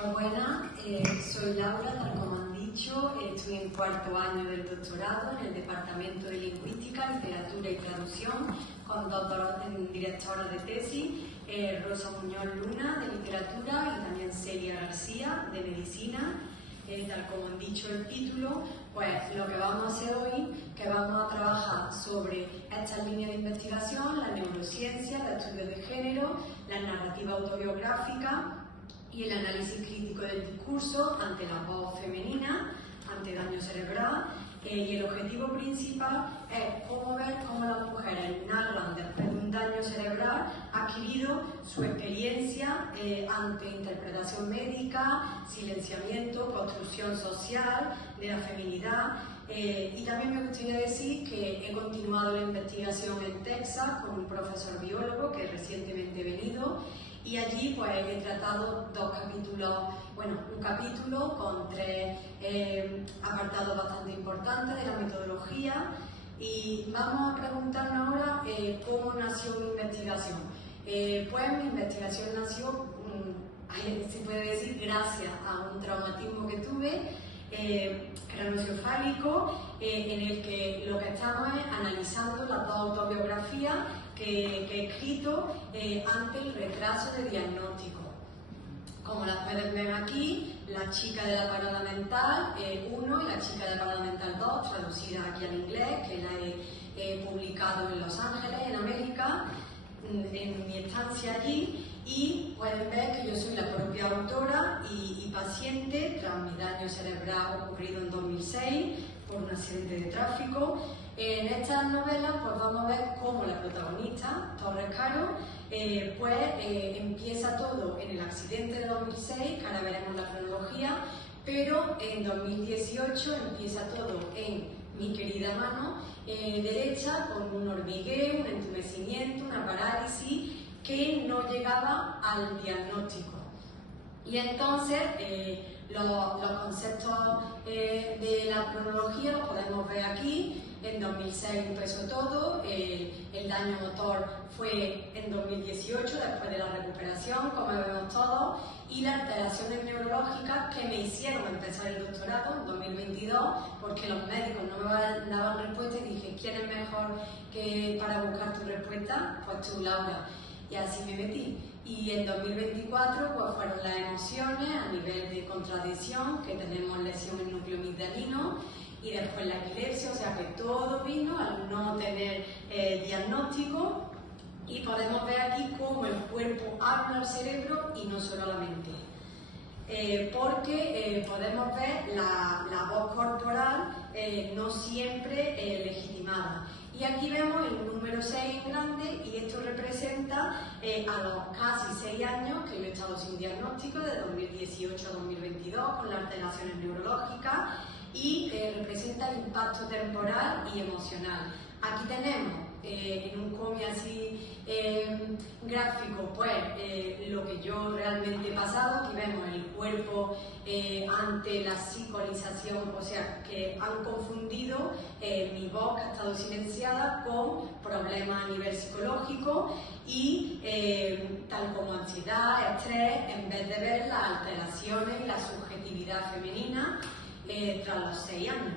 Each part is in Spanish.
Pues buenas, soy Laura, tal como han dicho, estoy en cuarto año del doctorado en el Departamento de Lingüística, Literatura y Traducción, con dos directoras de tesis, Rosa Muñoz Luna, de Literatura, y también Celia García, de Medicina. Tal como han dicho el título, pues lo que vamos a hacer hoy, que vamos a trabajar sobre estas líneas de investigación, la neurociencia, el estudio de género, la narrativa autobiográfica y el análisis crítico del discurso ante la voz femenina, ante daño cerebral, y el objetivo principal es cómo ver cómo las mujeres narran después de un daño cerebral adquirido su experiencia ante interpretación médica, silenciamiento, construcción social de la feminidad. Y también me gustaría decir que he continuado la investigación en Texas con un profesor biólogo que recientemente he venido, y allí pues he tratado dos capítulos, bueno, un capítulo con tres apartados bastante importantes de la metodología, y vamos a preguntarnos ahora cómo nació mi investigación. Pues mi investigación nació, se puede decir, gracias a un traumatismo que tuve craneoencefálico, en el que lo que estamos es analizando las dos autobiografías que he escrito ante el retraso de diagnóstico. Como las pueden ver aquí, La chica de la parada mental 1 y La chica de la parada mental 2, traducida aquí al inglés, que la he publicado en Los Ángeles, en América, en mi estancia allí, y pueden ver que yo soy la propia autora y paciente tras mi daño cerebral ocurrido en 2006 por un accidente de tráfico. En estas novelas pues vamos a ver cómo la protagonista, Torres Caro, empieza todo en el accidente de 2006, que ahora veremos la cronología, pero en 2018 empieza todo en mi querida mano derecha, con un hormigueo, un entumecimiento, una parálisis que no llegaba al diagnóstico. Y entonces los conceptos de la cronología los podemos ver aquí. En 2006 empezó todo, el daño motor fue en 2018, después de la recuperación, como vemos todos, y las alteraciones neurológicas que me hicieron empezar el doctorado en 2022, porque los médicos no me daban respuesta, y dije, ¿quién es mejor que para buscar tu respuesta? Pues tú, Laura. Y así me metí. Y en 2024 pues fueron las emociones a nivel de contradicción, que tenemos lesión en núcleo amigdalino, y después la epilepsia, o sea que todo vino al no tener diagnóstico, y podemos ver aquí cómo el cuerpo habla al cerebro y no solo a la mente. Porque podemos ver la voz corporal no siempre legitimada. Y aquí vemos el número 6 en grande, y esto representa a los casi 6 años que yo he estado sin diagnóstico, de 2018 a 2022, con las alteraciones neurológicas, y representa el impacto temporal y emocional. Aquí tenemos en un cómic así gráfico, pues lo que yo realmente he pasado. Aquí vemos el cuerpo ante la psicolización, o sea, que han confundido mi voz, que ha estado silenciada, con problemas a nivel psicológico, y tal como ansiedad, estrés, en vez de ver las alteraciones y la subjetividad femenina tras los 6 años.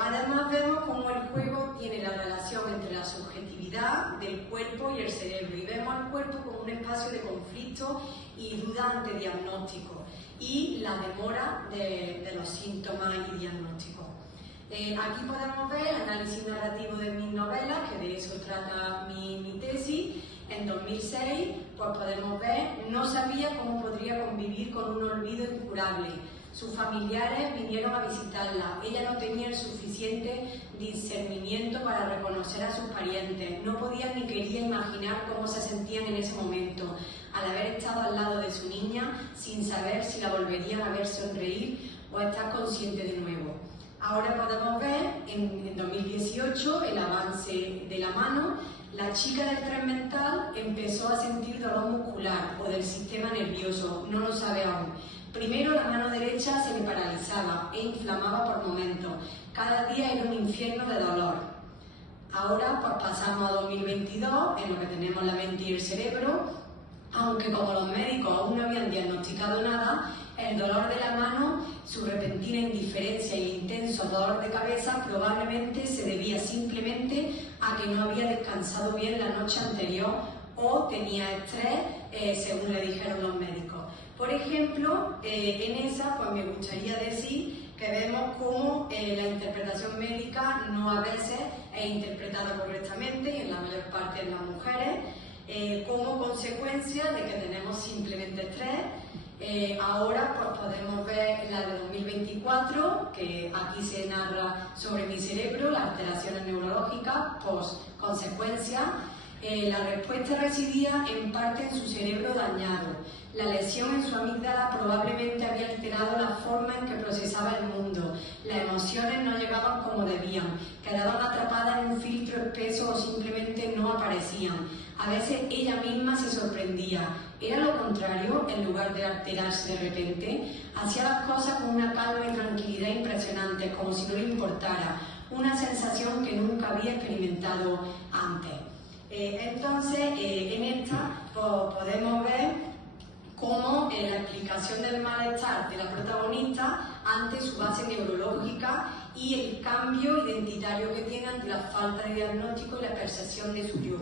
Además vemos cómo el juego tiene la relación entre la subjetividad del cuerpo y el cerebro, y vemos al cuerpo como un espacio de conflicto y duda ante diagnóstico, y la demora de los síntomas y diagnósticos. Aquí podemos ver el análisis narrativo de mis novelas, que de eso trata mi tesis. En 2006 pues podemos ver, no sabía cómo podría convivir con un olvido incurable. Sus familiares vinieron a visitarla. Ella no tenía el suficiente discernimiento para reconocer a sus parientes. No podía ni quería imaginar cómo se sentían en ese momento, al haber estado al lado de su niña, sin saber si la volverían a ver sonreír o estar consciente de nuevo. Ahora podemos ver en 2018 el avance de la mano. La chica del tren mental empezó a sentir dolor muscular o del sistema nervioso, no lo sabe aún. Primero la mano derecha se le paralizaba e inflamaba por momentos. Cada día era un infierno de dolor. Ahora pues pasamos a 2022, en lo que tenemos la mente y el cerebro. aunque como los médicos aún no habían diagnosticado nada, el dolor de la mano, su repentina indiferencia y el intenso dolor de cabeza probablemente se debía simplemente a que no había descansado bien la noche anterior o tenía estrés, según le dijeron los médicos. Por ejemplo, en esa pues me gustaría decir que vemos cómo la interpretación médica no a veces es interpretada correctamente, y en la mayor parte en las mujeres, como consecuencia de que tenemos simplemente estrés. Ahora pues podemos ver la de 2024, que aquí se narra sobre mi cerebro, las alteraciones neurológicas, consecuencia. La respuesta residía en parte en su cerebro dañado. La lesión en su amígdala probablemente había alterado la forma en que procesaba el mundo. Las emociones no llegaban como debían, quedaban atrapadas en un filtro espeso o simplemente no aparecían. A veces ella misma se sorprendía. Era lo contrario, en lugar de alterarse de repente, hacía las cosas con una calma y tranquilidad impresionantes, como si no le importara, una sensación que nunca había experimentado antes. Entonces, en esta podemos ver cómo la explicación del malestar de la protagonista ante su base neurológica y el cambio identitario que tiene ante la falta de diagnóstico y la percepción de su yo.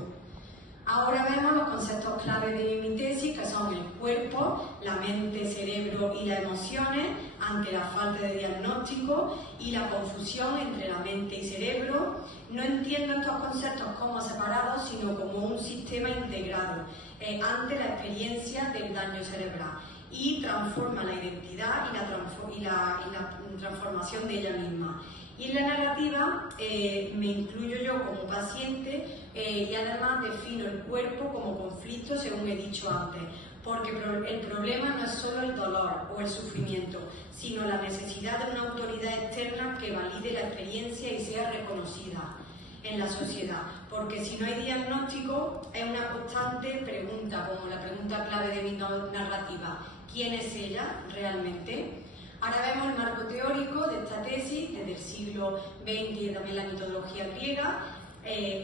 Ahora vemos los conceptos clave de mi tesis, que son el cuerpo, la mente, cerebro y las emociones ante la falta de diagnóstico y la confusión entre la mente y cerebro. No entiendo estos conceptos como separados, sino como un sistema integrado ante la experiencia del daño cerebral, y transforma la identidad y la transformación de ella misma. Y en la narrativa me incluyo yo como paciente y además defino el cuerpo como conflicto, según he dicho antes, porque el problema no es solo el dolor o el sufrimiento, sino la necesidad de una autoridad externa que valide la experiencia y sea reconocida en la sociedad, porque si no hay diagnóstico es una constante pregunta, como la pregunta clave de mi narrativa: ¿quién es ella realmente? Ahora vemos el marco teórico de esta tesis desde el siglo XX y también la mitología griega.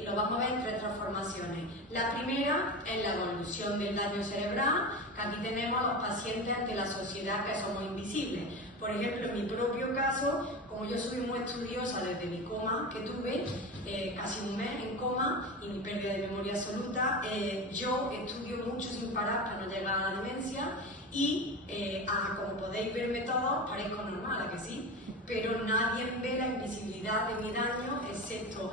Lo vamos a ver en tres transformaciones. La primera es la evolución del daño cerebral, que aquí tenemos a los pacientes ante la sociedad que somos invisibles. Por ejemplo, en mi propio caso, como yo soy muy estudiosa desde mi coma que tuve, casi un mes en coma y mi pérdida de memoria absoluta, yo estudio mucho sin parar para no llegar a la demencia y, como podéis verme todos, parezco normal, ¿a que sí? Pero nadie ve la invisibilidad de mi daño, excepto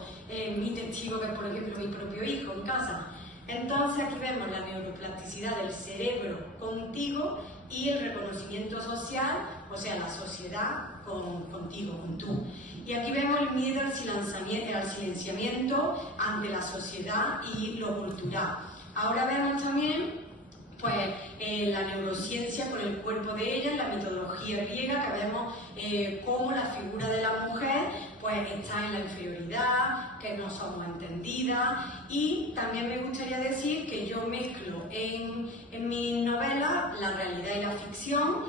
mi testigo, que es por ejemplo mi propio hijo en casa. Entonces aquí vemos la neuroplasticidad del cerebro contigo y el reconocimiento social, o sea, la sociedad contigo, con tú. Y aquí vemos el miedo al silenciamiento ante la sociedad y lo cultural. Ahora vemos también la neurociencia con el cuerpo de ella, en la mitología griega, que vemos cómo la figura de la mujer está en la inferioridad, que no somos entendidas, y también me gustaría decir que yo mezclo en mis novelas la realidad y la ficción.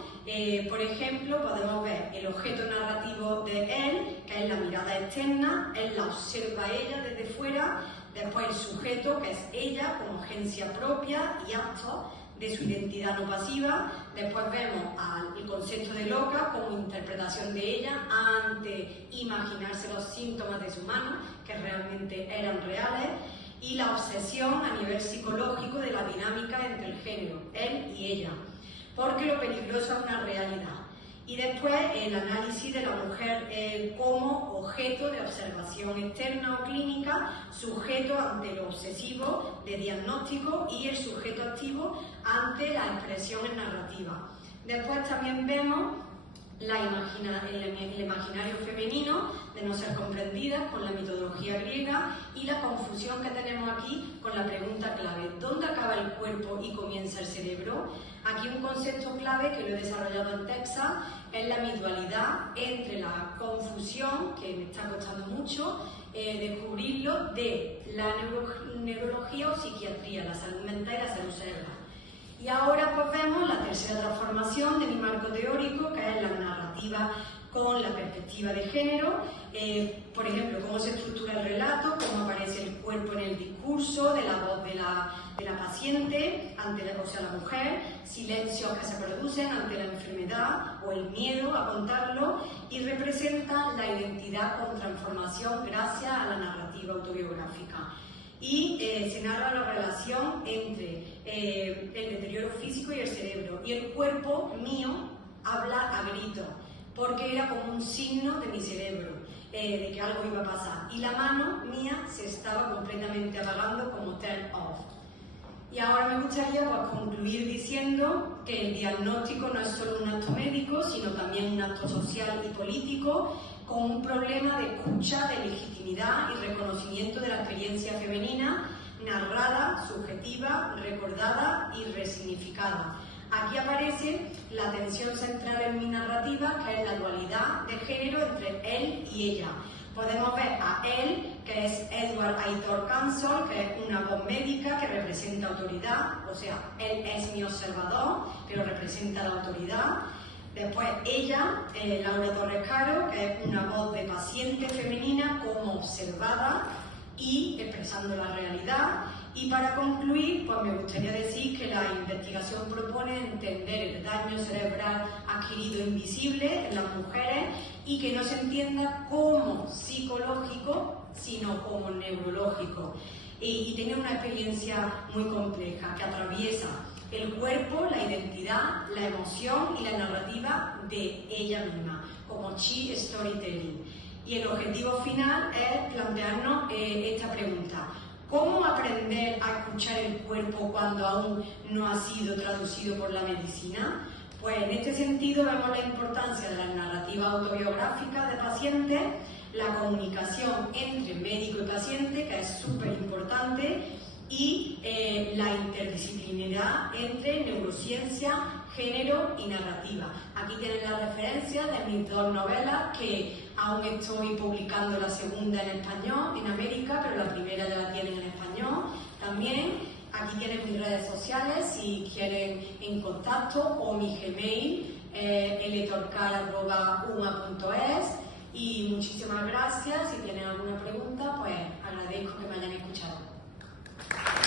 Por ejemplo, podemos ver el objeto narrativo de él, que es la mirada externa, él la observa a ella desde fuera. Después el sujeto, que es ella como agencia propia y acto de su identidad no pasiva. Después vemos el concepto de loca como interpretación de ella ante imaginarse los síntomas de su mano, que realmente eran reales. Y la obsesión a nivel psicológico de la dinámica entre el género, él y ella, porque lo peligroso es una realidad. Y después el análisis de la mujer como objeto de observación externa o clínica, sujeto ante lo obsesivo de diagnóstico y el sujeto activo ante la expresión en narrativa. Después también vemos el imaginario femenino de no ser comprendidas con la mitología griega y la confusión que tenemos aquí con la pregunta clave: ¿dónde acaba el cuerpo y comienza el cerebro? Aquí un concepto clave que lo he desarrollado en Texas es la dualidad entre la confusión, que me está costando mucho descubrirlo, de la neurología o psiquiatría, la salud mental y la salud cerebral. Y ahora vemos la tercera transformación de mi marco teórico, que es la narrativa con la perspectiva de género, por ejemplo, cómo se estructura el relato, cómo aparece el cuerpo en el discurso, de la voz de la paciente, o sea, la mujer, silencios que se producen ante la enfermedad o el miedo a contarlo, y representa la identidad con transformación gracias a la narrativa autobiográfica. Y se narra la relación entre el deterioro físico y el cerebro, y el cuerpo mío habla a gritos, porque era como un signo de mi cerebro, de que algo iba a pasar, y la mano mía se estaba completamente apagando como turn off. Y ahora me gustaría concluir diciendo que el diagnóstico no es solo un acto médico, sino también un acto social y político, con un problema de escucha, de legitimidad y reconocimiento de la experiencia femenina, narrada, subjetiva, recordada y resignificada. Aquí aparece la tensión central en mi narrativa, que es la dualidad de género entre él y ella. Podemos ver a él, que es Edward Aitor Cansol, que es una voz médica que representa autoridad, o sea, él es mi observador, pero representa la autoridad. Después ella, Laura Torres Caro, que es una voz de paciente femenina como observada y expresando la realidad. Y para concluir, pues me gustaría decir que la investigación propone entender el daño cerebral adquirido invisible en las mujeres y que no se entienda como psicológico, sino como neurológico. Y tiene una experiencia muy compleja que atraviesa el cuerpo, la identidad, la emoción y la narrativa de ella misma, como chi storytelling. Y el objetivo final es plantearnos esta pregunta: ¿cómo aprender a escuchar el cuerpo cuando aún no ha sido traducido por la medicina? Pues en este sentido vemos la importancia de la narrativa autobiográfica de pacientes, la comunicación entre médico y paciente, que es súper importante, y la interdisciplinaridad entre neurociencia, género y narrativa. Aquí tienen la referencia de mis dos novelas, que aún estoy publicando la segunda en español en América, pero la primera ya la tienen en español también. Aquí tienen mis redes sociales si quieren en contacto, o mi Gmail, ltorcar@uma.es. Y muchísimas gracias. Si tienen alguna pregunta, pues agradezco que me hayan escuchado.